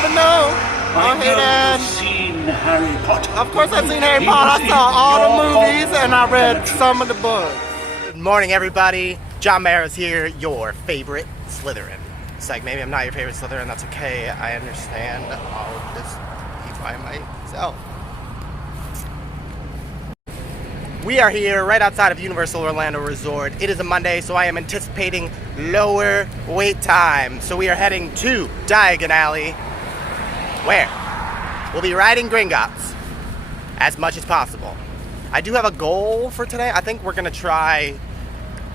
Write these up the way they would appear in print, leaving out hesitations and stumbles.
Baby, no. Oh, hey, Dad. Harry Potter. Of course I've seen Harry Potter. I saw all the movies and I read some of the books. Good morning, everybody. John Barrow's here, your favorite Slytherin. It's like, maybe I'm not your favorite Slytherin. That's okay. I understand. I'll just be by myself. We are here right outside of Universal Orlando Resort. It is a Monday, so I am anticipating lower wait time. So we are heading to Diagon Alley, where we'll be riding Gringotts as much as possible. I do have a goal for today. I think we're gonna try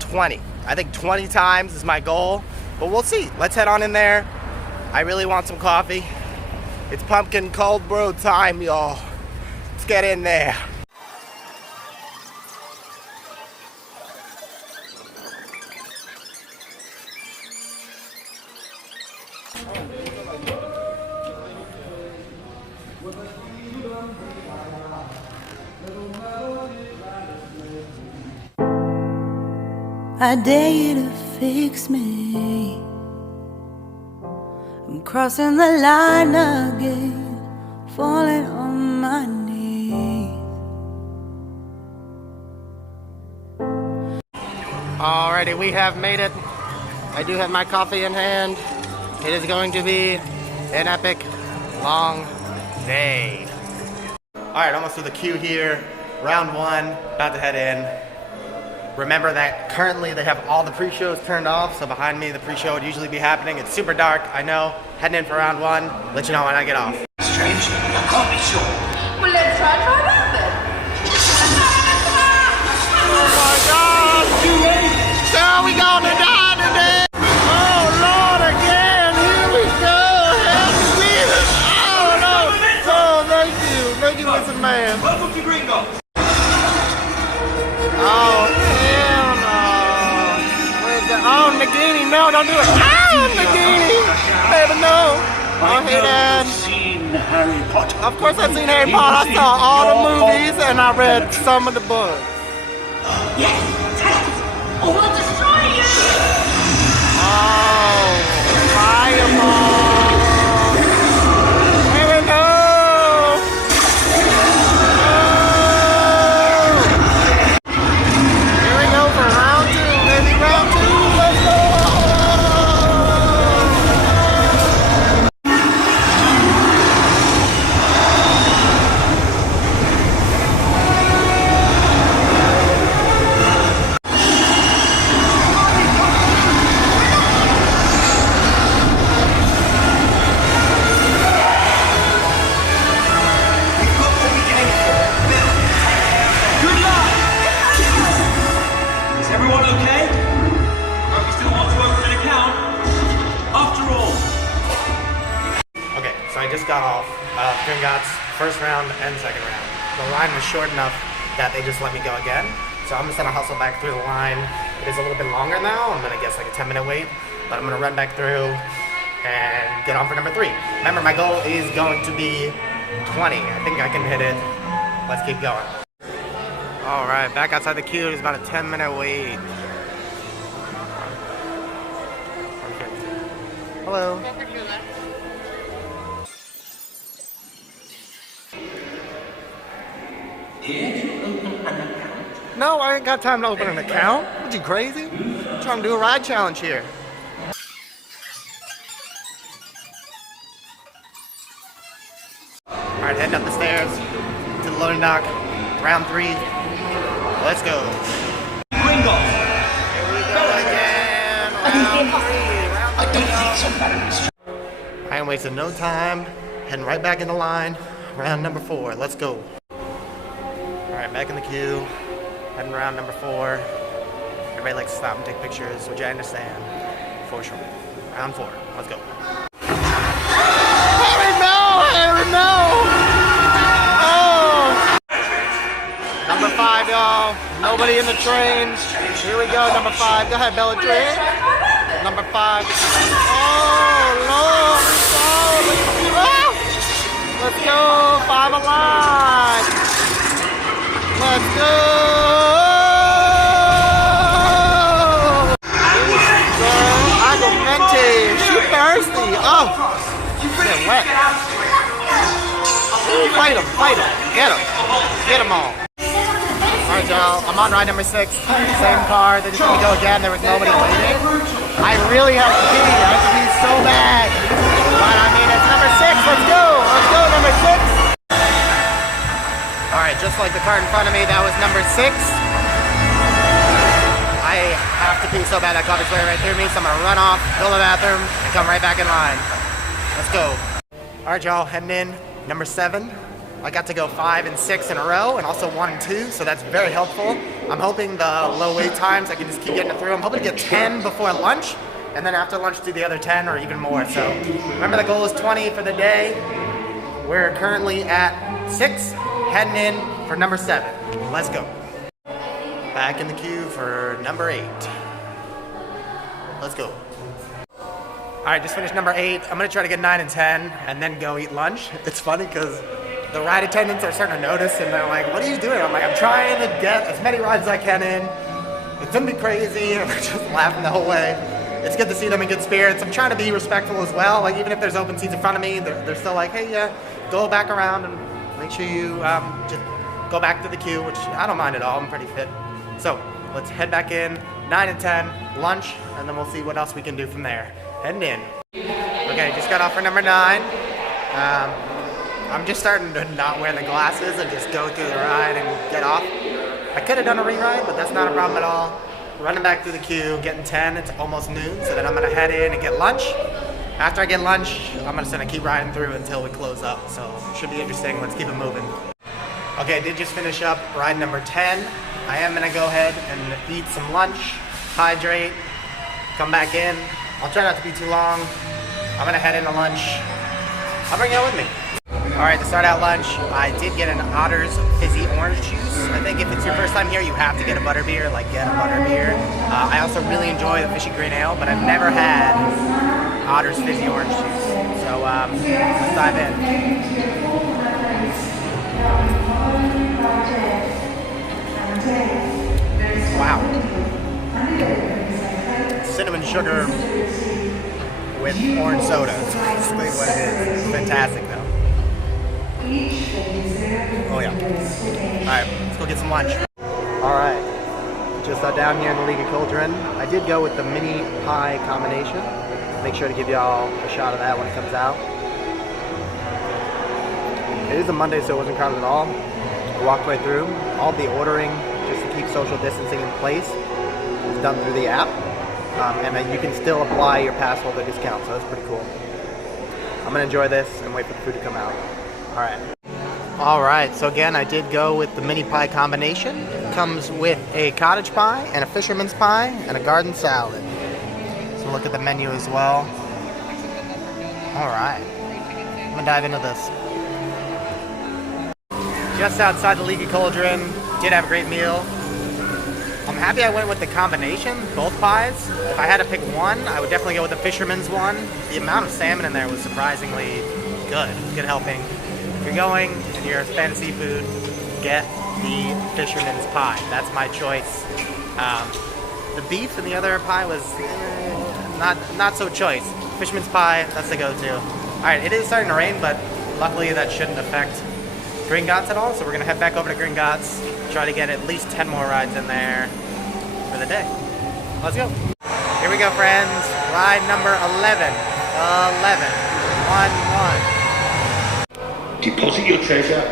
20. I think 20 times is my goal, but we'll see. Let's head on in there. I really want some coffee. It's pumpkin cold brew time, y'all. Let's get in there. I dare you to fix me. I'm crossing the line again, falling on my knees. Alrighty, we have made it. I do have my coffee in hand. It is going to be an epic, long day. Alright, almost through the queue here. Round one, about to head in. Remember that currently they have all the pre-shows turned off, so behind me the pre-show would usually be happening. It's super dark, I know. Heading in for round one. Let you know when I get off. Strange, I can't be sure. Well, let's try that then. Oh my God! So we gonna die today! Oh Lord, again! Here we go! Help me, Jesus! Oh no! Oh, thank you, listen, man. Welcome to Gringotts. Oh hell no! Where's the? Oh, Nagini, no, don't do it! Ah, Nagini! Baby, no! Oh, hey, Dad. Seen Harry Potter. Of course I've seen Harry Potter. I saw all the movies and I read some of the books. Yes, attendants, or we'll destroy you. Oh, fireball! Baby, no! Here we go for round two, baby, round two. Let's go! Got off Gringotts first round and second round. The line was short enough that they just let me go again. So I'm just gonna hustle back through the line. It is a little bit longer now. I'm gonna guess like a 10-minute wait, but I'm gonna run back through and get on for number 3. Remember, my goal is going to be 20. I think I can hit it. Let's keep going. All right, back outside the queue. It's about a 10-minute wait. Perfect. Hello. No, I ain't got time to open an account. What, you crazy? I'm trying to do a ride challenge here. Alright, heading up the stairs to the loading dock. Round 3. Let's go. Gringotts. Here we go again. Round 3. I ain't wasting no time. Heading right back in the line. Round number 4. Let's go. Alright, back in the queue. Heading round number 4. Everybody likes to stop and take pictures, which I understand. For sure. Round 4. Let's go. Harry, no! Harry, no! Oh! Number 5, y'all. Nobody in the train. Here we go, number 5. Go ahead, Bellatrix. Number 5. Oh, Lord! Oh, let's go! 5 alive! Let's go! Agamente! She thirsty! Oh! Get wet. Fight them, get them all. Alright y'all, I'm on ride number 6, same car, they just let me go again, there was nobody waiting. I really have to pee so bad. But I mean, it's number 6, let's go number 6. Alright, just like the car in front of me, that was number 6. I have to pee so bad, that coffee's right through me, so I'm gonna run off, go to the bathroom, and come right back in line. Let's go. Alright y'all, heading in, number 7. I got to go 5 and 6 in a row, and also 1 and 2, so that's very helpful. I'm hoping the low wait times, I can just keep getting it through. I'm hoping to get 10 before lunch, and then after lunch do the other 10 or even more. So remember, the goal is 20 for the day. We're currently at 6, heading in for number 7. Let's go. Back in the queue for number 8. Let's go. Alright, just finished number 8. I'm gonna try to get 9 and 10 and then go eat lunch. It's funny because the ride attendants are starting to notice and they're like, what are you doing? I'm like, I'm trying to get as many rides as I can in. It's gonna be crazy, and they're just laughing the whole way. It's good to see them in good spirits. I'm trying to be respectful as well. Like, even if there's open seats in front of me, they're still like, hey, yeah, go back around and make sure you just go back to the queue, which I don't mind at all. I'm pretty fit. So let's head back in, 9 and 10, lunch, and then we'll see what else we can do from there. Heading in. Okay, just got off for number 9. I'm just starting to not wear the glasses and just go through the ride and get off. I could have done a re-ride, but that's not a problem at all. Running back through the queue, getting 10, it's almost noon, so then I'm gonna head in and get lunch. After I get lunch, I'm just gonna keep riding through until we close up, so it should be interesting. Let's keep it moving. Okay, I did just finish up ride number 10. I am gonna go ahead and eat some lunch, hydrate, come back in. I'll try not to be too long. I'm gonna head into lunch. I'll bring you with me. All right, to start out lunch, I did get an Otter's Fizzy Orange Juice. I think if it's your first time here, you have to get a butterbeer, like get a butterbeer. I also really enjoy the Fishy Green Ale, but I've never had Otter's Fizzy Orange Juice. So let's dive in. Wow. Cinnamon sugar with orange soda. That's basically what it is. It's fantastic though. Oh yeah. Alright, let's go get some lunch. Alright. Just down here in the League of Cauldron. I did go with the mini pie combination. Make sure to give y'all a shot of that when it comes out. It is a Monday, so it wasn't crowded at all. I walked right through. All the ordering, just to keep social distancing in place, is done through the app. And then you can still apply your pass holder discount, so that's pretty cool. I'm gonna enjoy this and wait for the food to come out. Alright, so again, I did go with the mini pie combination. It comes with a cottage pie and a fisherman's pie and a garden salad. So look at the menu as well. Alright, I'm gonna dive into this. Just outside the League of Cauldron, did have a great meal. I'm happy I went with the combination, both pies. If I had to pick one, I would definitely go with the fisherman's one. The amount of salmon in there was surprisingly good helping. If you're going and you're a fan of seafood, get the fisherman's pie. That's my choice. The beef and the other pie was not so choice. Fisherman's pie, that's the go-to. Alright, it is starting to rain, but luckily that shouldn't affect Gringotts at all, so we're going to head back over to Gringotts, try to get at least 10 more rides in there for the day. Let's go. Here we go, friends. Ride number 11. 1-1. Deposit your treasure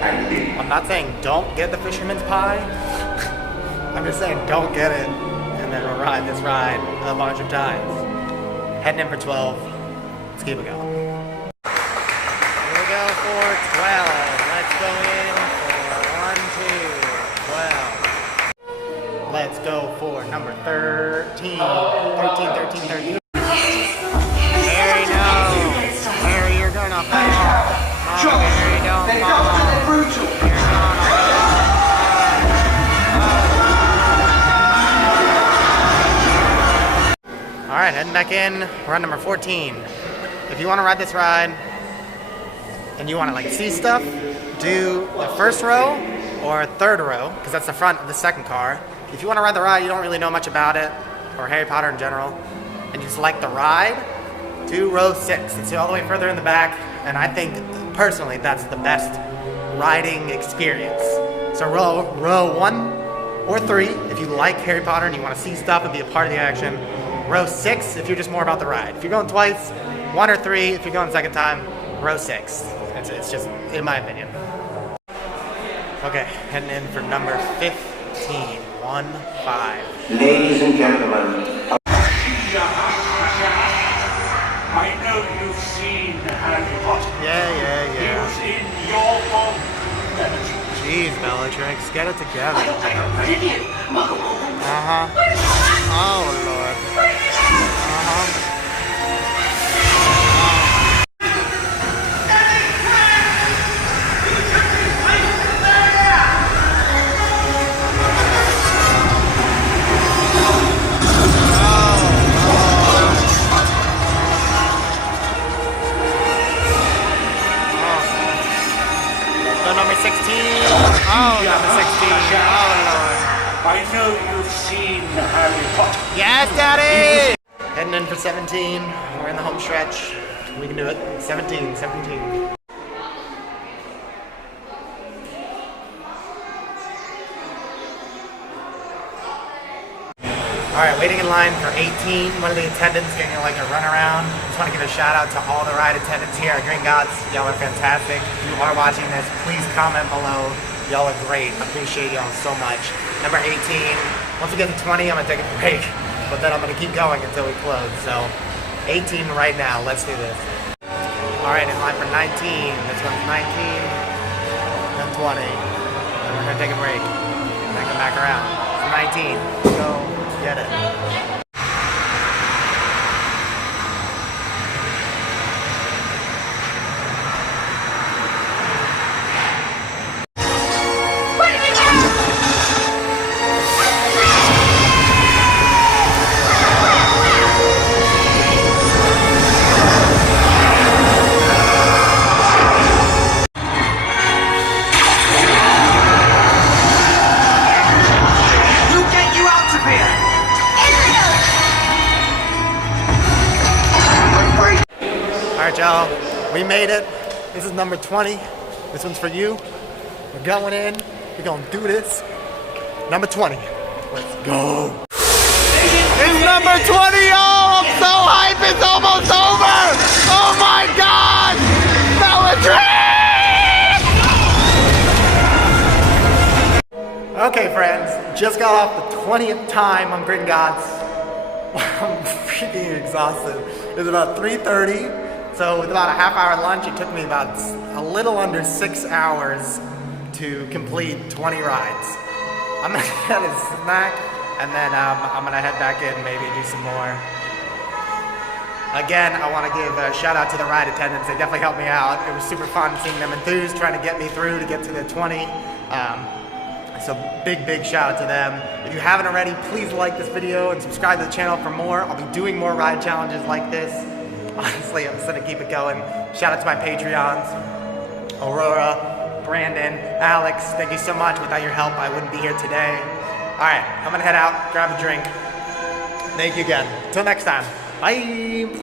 and leave. I'm not saying don't get the fisherman's pie. I'm just saying don't get it and then we'll ride this ride a bunch of times. Heading in for 12. Let's keep it going. Here we go for 12. Let's go in for 1, 2, 12. Let's go for number 13. 13. Harry, no. Harry, you're gonna fall. Harry, don't fall. Alright, heading back in. We're on number 14. If you want to ride this ride and you want to like see stuff, do the first row or third row, because that's the front of the second car. If you want to ride the ride, you don't really know much about it, or Harry Potter in general, and you just like the ride, to row 6. It's all the way further in the back, and I think, personally, that's the best riding experience. So row 1 or 3, if you like Harry Potter and you want to see stuff and be a part of the action. Row 6, if you're just more about the ride. If you're going twice, 1 or 3, if you're going second time, row 6. It's just, in my opinion. Okay, heading in for number 15, 1-5. Ladies and gentlemen, I know you've seen Harry Potter. Yeah. He was in your home. Jeez, Bellatrix, get it together. I don't think I'm ready to you. Oh, Lord. Number 16. Oh, number 16. Oh, Lord. I know you've seen Harry Potter. Yes, Daddy! Heading in for 17. We're in the home stretch. We can do it. 17. Alright, waiting in line for 18. One of the attendants getting like a run around. Just want to give a shout out to all the ride attendants here at Gringotts. Y'all are fantastic. If you are watching this, please comment below. Y'all are great. I appreciate y'all so much. Number 18. Once we get to 20, I'm going to take a break. But then I'm going to keep going until we close. So, 18 right now. Let's do this. Alright, in line for 19. This one's 19. Then 20. Then we're going to take a break. And then come back around. It's 19. Let's go. Get it. Alright, y'all, we made it. This is number 20. This one's for you. We're going in. We're gonna do this. Number 20. Let's go. It's number 20, y'all! I'm so hyped, it's almost over! Oh my god! Bellatrix! Okay, friends, just got off the 20th time on Gringotts. I'm freaking exhausted. It was about 3:30. So with about a half-hour lunch, it took me about a little under 6 hours to complete 20 rides. I'm gonna get a snack, and then I'm gonna head back in, maybe do some more. Again, I want to give a shout out to the ride attendants. They definitely helped me out. It was super fun seeing them enthused, trying to get me through to get to the 20. So big shout out to them. If you haven't already, please like this video and subscribe to the channel for more. I'll be doing more ride challenges like this. Honestly, I'm just gonna keep it going. Shout out to my Patreons, Aurora, Brandon, Alex. Thank you so much. Without your help, I wouldn't be here today. All right, I'm gonna head out, grab a drink. Thank you again. Until next time, bye.